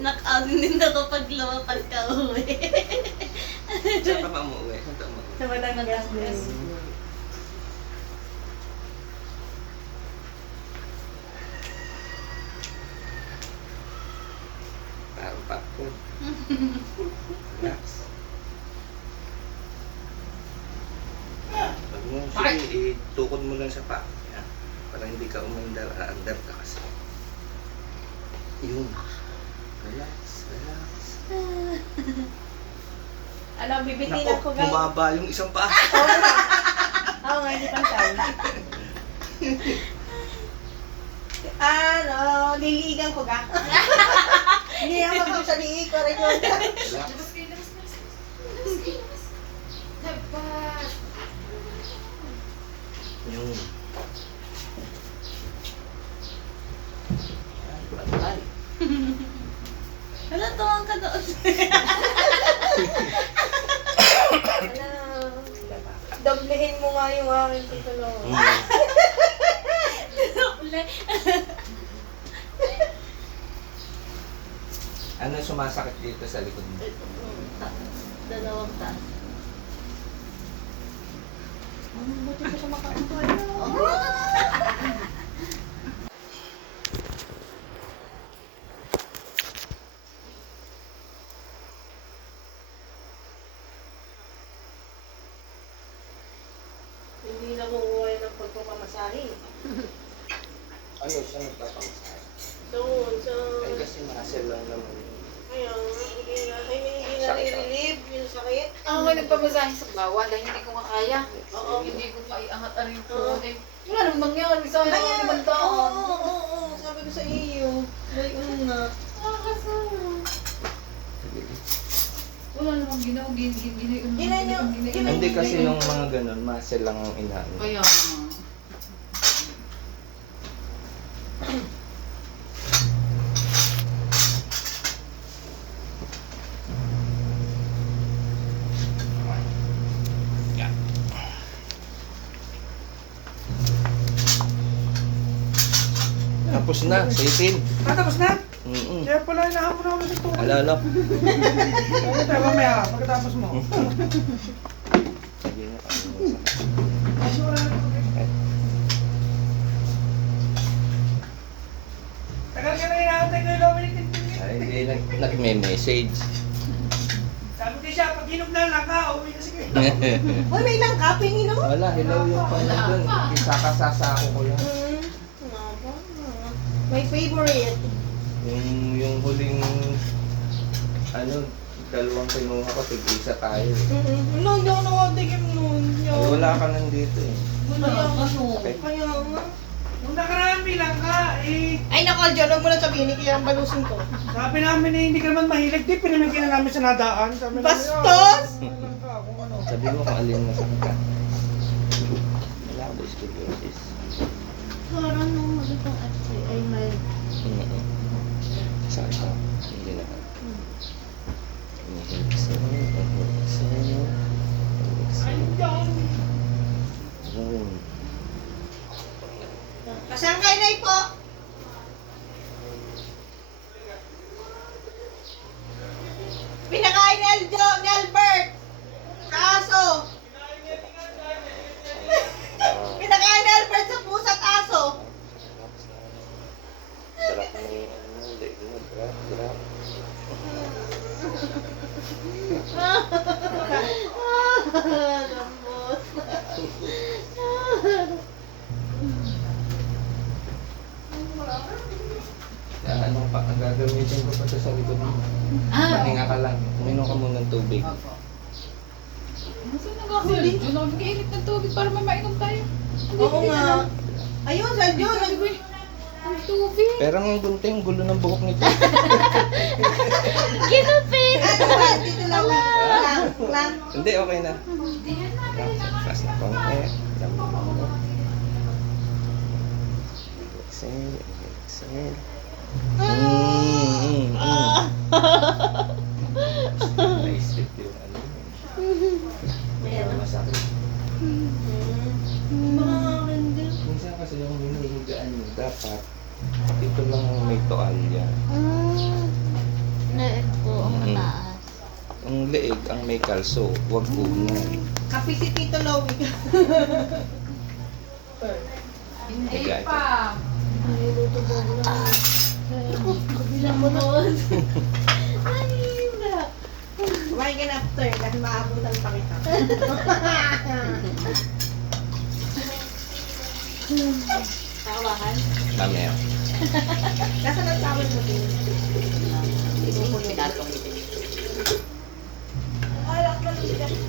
Knock-out din ako pag lumapag ka uwi. Saan ka mauwi? Saan ka mauwi? Sa Batangas din. Parang popcorn. Relax. Pag mo, sige, itukod mo lang sa pa. Yan. Para hindi ka umandar, aandar ka kasi. Yun. Relax, relax. Ano, bibitinan ko guys. Bumaba yung isang paa. Oo nga, hindi pantay. Ano, liliigan ko ga. Hindi ako mag sa liig ko rin yun. Relax. Yun. Bantay. Ano, tuwang ka doon. Ano, doblehin mo nga yung aking tutulong. Doble. Ano sumasakit dito sa likod mo? Dalawang taas. Buti ko siya makakapala. Hindi na kukuha ng pagpapamasahe. Ayos, saan nagpapamasahe? Doon, sa... Ay kasi muscle lang naman yun. Kaya, hindi na i-relieve yung sakit. Ako nga nagpamasahe sa bawa dahil hindi ko makaya. Oo. Hindi ko maiangat ang rin ko. Wala nang nangyari sa akin ng ibang tao. Oo, sabi ko sa iyo. Balik mo nga. Wala namang ginawa. Hindi kasi yung mga ganun, muscle lang ang inaano. Kaya Tapos na, sa 18. Tapos na? Mm-mm. Pala inahamon ako sa tuwa. Alala. Ano tayo mamaya, pagkatapos mo. Sige na, ano mo sa Kasi wala na ito. Tagal ka na inaantay ko yung Dominic. Ay, hindi nag-message. Sabi ko siya, pag hinog na lang ka, uwi kasi kayo. Uy, may lang kaping, no? Wala, hello yung pala doon. Isakasasako ko lang. My favorite. Yung huling, ano, dalawang kinuha ko, tig-isa tayo. No, hindi ako nakatikim nun. Ay, wala ka nandito eh. Kaya nga. Nung nakaraan bilang ka, Ay, naku, John, huwag mo na sabihin, kaya ang balusin ko. sabi namin eh, hindi ka naman mahilig. Di, pinamigyan na namin sa nadaan. Sabi namin, Bastos! lang ka, kung ano. Sabi mo kung alin masakit ka. Wala ko ba scoliosis? Parang nung magandang ay may... Sakit ka? Hindi na ka. Exhale. Kasang kayo na po. Pinakain ni Aljo, ni Albert. Sa aso. Pinakain ni Albert sa pusa at aso. Sarap na yung ano, leg mo. Grab. Lambot. Ano pa, ang gagamitin ko pa sa likod mo. Pahinga ka lang. Uminom ka muna ng tubig. Saan nag-actually? Diyon ako nag-iinit ng tubig para mamainom tayo. Oo nga. Ayun, sa Aljo. Ang tubig. Pero ang gunting, gulo ng buhok nito. Kinupit. Dito lang. Lang. Hindi, okay na. Fast na konti. Exhale, exhale. Naisip yung ano. Meron. Masakit. Bakit din? Minsan kasi yung hinihigaan mo, dapat ito lang may to tuwalya. Leeg po ang Mm. mataas. Ang leeg ang may kalso, huwag ugnay. Kapi si Tito Lowy. Hindi Higa ito. pa. Niluluto po ako lang. Kabilang mo noon. Ay, hindi. Kumain ka na after kasi maabutan pa kita. Tawahan. Mamaya. Nasa na tawag mo din? Pinatong.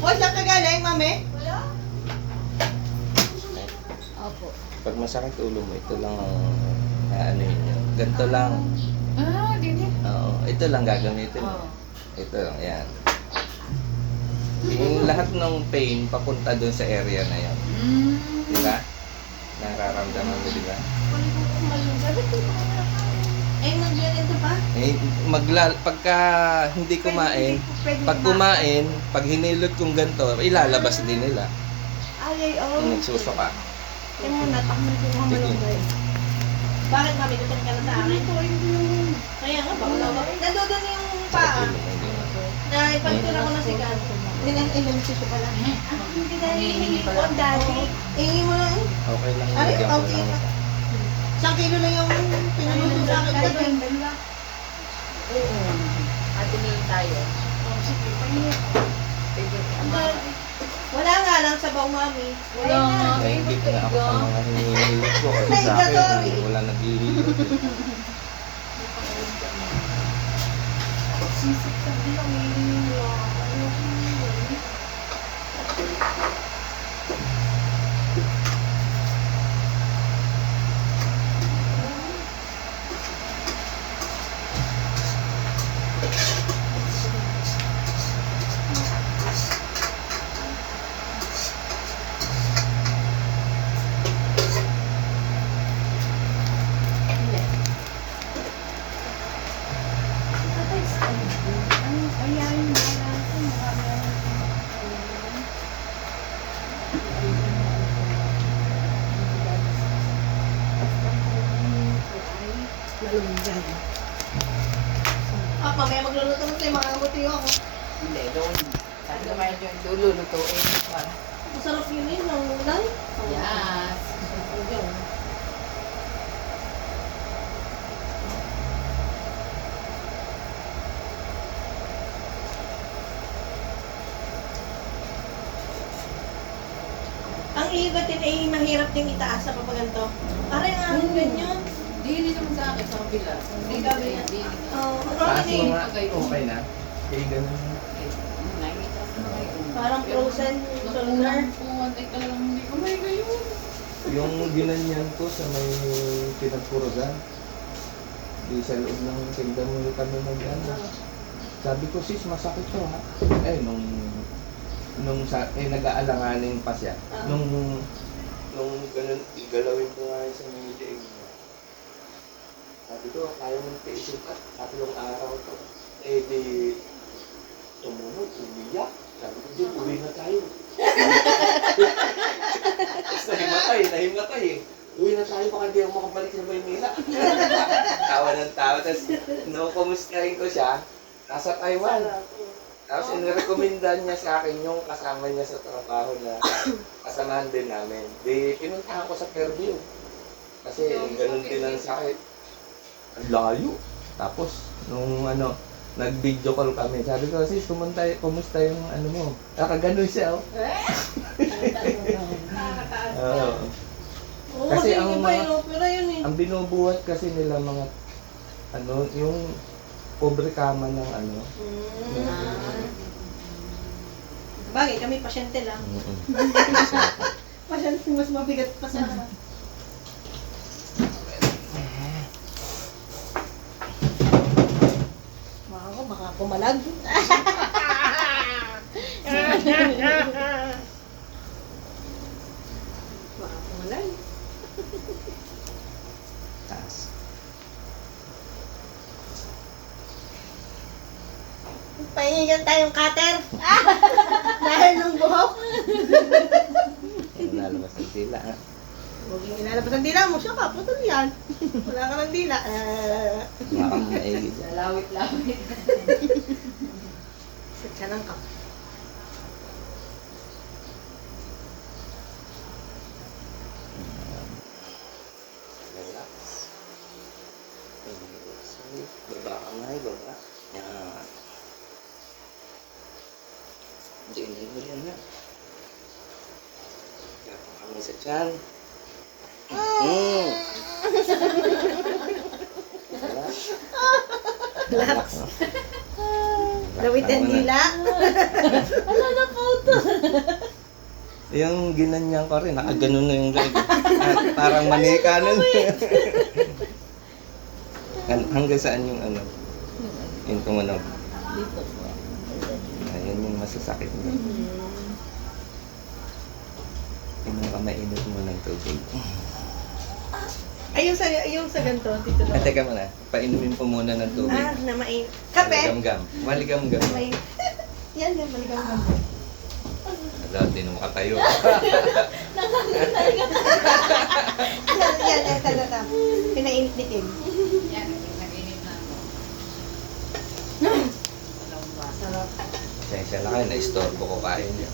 Hoy, saan ka galing, mami? Opo. Pag masakit ulo mo, ito lang ang ano yun. Ganito lang. Ah, ganyan. Oo, ito lang gagamitin. Oh. Ito lang, yan. Yung lahat ng pain papunta dun sa area na yan. Mm. Di ba? Nararamdaman mo, di ba? Eh, magganito pa? Pagka hindi kumain, pag kumain, pag hinilot kong ganito, ilalabas din nila. Ay, oh. Kung nagsusuka. Eh, muna, takman ko mga malunggay. Bakit, mami? Gusto ka na sa akin? Kaya nga, baka naman. Nandoon yung paa. Sa ulo mo, di ba? Na ipagtura ko na si Kat. Hindi na, ilumisip ko pala. Hindi na, hihingi ko ang dati. Hingi mo lang. Okay lang. Ay, bigyan ko okay lang. na. Isang kilo lang yung pinuluto sa akin. Oo. Ate na tayo. Wala nga lang sa baw, mami. Wala nga. Naingit na ako sa mga hinihilot ko kasi Ay, sa akin, sorry. wala naghihilot. Sisip sa bilang malunggay. Ah, mamaya magluluto mo tayo, mga kamuti ako. Hindi, doon. Sabi naman yung lulutuin. Masarap yun yun, malunggay. Yes. Yun. Ang iibatin ay mahirap din itaas sa papaganto. Parang ang akin ganyan. Hindi naman sa akin, sa kabila. Hindi Sa kabila. Hindi. Oh, Taas ano mo eh. nga, okay na. Eh, ganun. Nakikita ko na yun. Parang frozen shoulder. Antay ka lang, hindi ko may gayon. Yung ginanyan ko sa may pinagpurugan, di sa loob ng kingdom mo kami mag-ano. Sabi ko, sis, masakit to ha. Eh, nag-aalanganin pa siya. Nung ganun, igalawin ko nga sa may liig niya. Sabi ko, kaya mong tiisin ka, 3 araw to. Eh, di, tumunog, umiyak. Sabi ko, di, uwi na tayo. Tapos nahimatay eh. Uwi na tayo, baka hindi ako makabalik sa Maynila. Tawa ng tawa. Tapos, kumustahin ko siya, nasa Taiwan. Tapos, inirekomendan niya sa akin yung kasama niya sa trabaho na kasamahan din namin. Di, pinuntahan ko sa Fairview. Kasi, ganun din ang sakit. Ang layo. Tapos, nag-video call kami. Sabi ko, sis, kumusta yung ano mo? Nakaganon siya, oh. Oo. Oo, Kasi kasi ang iba mga- yung opera yun eh. Ang binubuhat kasi nila mga, yung pobre kama ng ano. Bagay, kami pasyente lang. Pasyente mas mabigat pa sa... Ako, baka pumalag. Baka pumalag. Taas. Pahingan tayong cutter. Dahil ng buhok. Lalabas ang tila, ha? Huwag yung ilalabas ang dila mo. Siya ka, putol yan. Wala ka ng dila. Makang maigi dyan. Lalawit-lawit. Siya ng kap. Relax. Relax. Baba ka nga, baba. Yan. Diinin mo yan na. Gapang kami sa tiyan. Relax. Lawit ang dila. Yung ginanyan ko rin, nakaganon na yung leg. Parang manika nun. Hanggang saan yung ano? Yung tumunog. Dito po. Ayun yung masasakit mo. Inom ka mainit mo ng tubig. Ay, yung sa ganito, dito lang. Teka muna, painumin po muna ng tubig. Na main. Kape? Maligam-gam. Maligam-gam. May... Yan, maligang. Wala, di naman katayo. Yan, ito. Pinainit ni Tim. Yan, yung nag-init na ako. Walang ba? Sarap. Pasensya na kayo, na-istorbo ko kain niya.